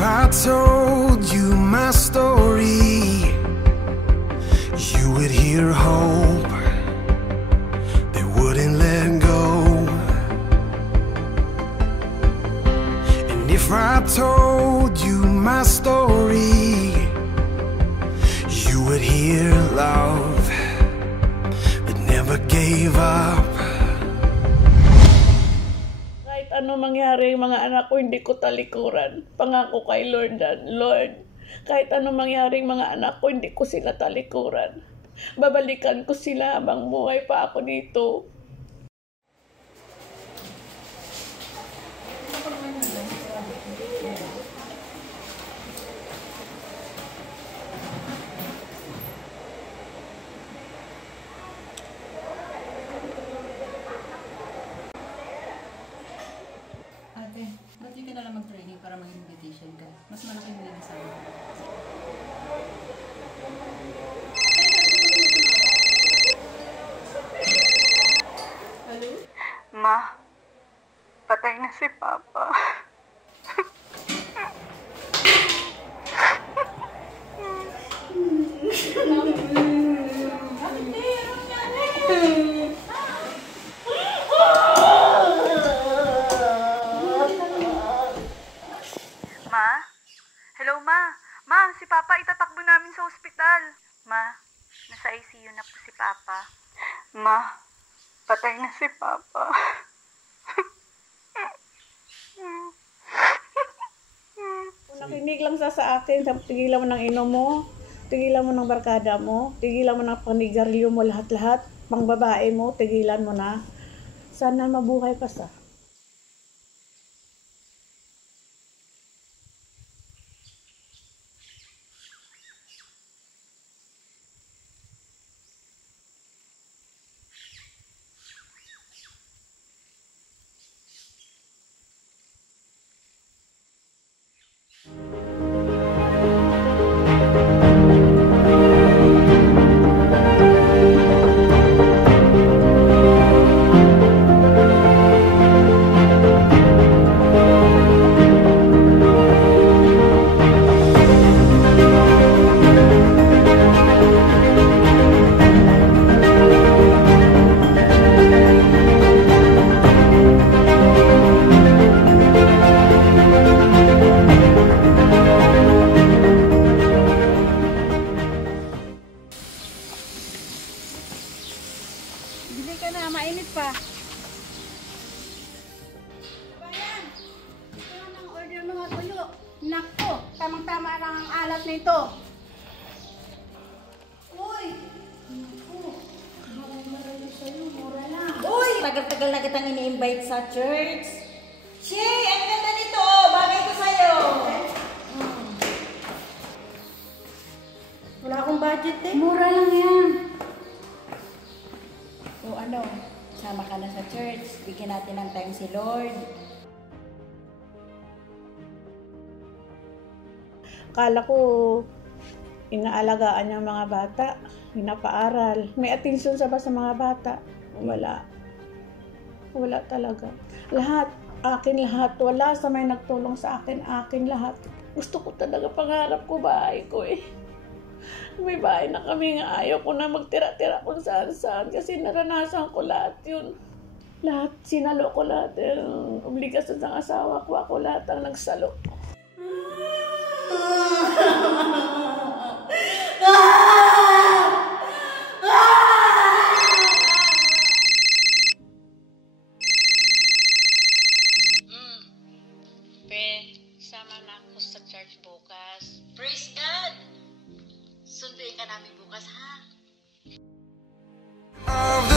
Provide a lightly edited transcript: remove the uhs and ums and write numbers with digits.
If I told you my story, you would hear hope that wouldn't let go. And if I told you my story, you would hear love that never gave up. Kahit ano mangyari mga anak ko, hindi ko talikuran. Pangako kay Lord dan, Lord, kahit ano mangyari mga anak ko, hindi ko sila talikuran. Babalikan ko sila habang buhay pa ako dito. Ate, ba't di ka nalang mag-training para maging beautician ka? Mas malaki yung nila sa akin. Hello? Ma, patay na si Papa. Ma? Hello, Ma? Ma, si Papa itatakbo namin sa ospital. Ma, nasa ICU na po si Papa. Ma, patay na si Papa. Nakinig lang sa akin, tigilan mo ng inom mo, tigilan mo ng barkada mo, tigilan mo ng panigarilyo mo, lahat-lahat, pang babae mo, tigilan mo na. Sana mabuhay pa sa. Bili ka na, mainit pa. Bayan, ito lang ang order mga tuyo. Nakko, tamang-tama lang ang alat nito. Uy! Nakko, marami sa'yo, mura lang. Uy! Tagal-tagal na kitang ini-invite sa church. Shay! Ang ganda nito! Bagay ko sa'yo! Wala akong budget eh. Mura lang yan. O ano, sama ka na sa church. Bigyan natin ng time si Lord. Akala ko, inaalagaan niya mga bata, pinapaaral. May atensyon sa ba sa mga bata? Wala. Wala talaga. Lahat, akin lahat. Wala sa may nagtulong sa akin, akin lahat. Gusto ko talaga, pangarap ko, bahay ko eh. May bahay na kami nga, ayaw ko na magtira-tira kung saan-saan kasi naranasan ko lahat yun. Lahat, sinalo ko lahat. Yung obligasyon ng asawa ko, ako lahat ang nagsalo. Sama na ako sa church bukas. Praise God! Sunduin ka namin bukas, ha? Of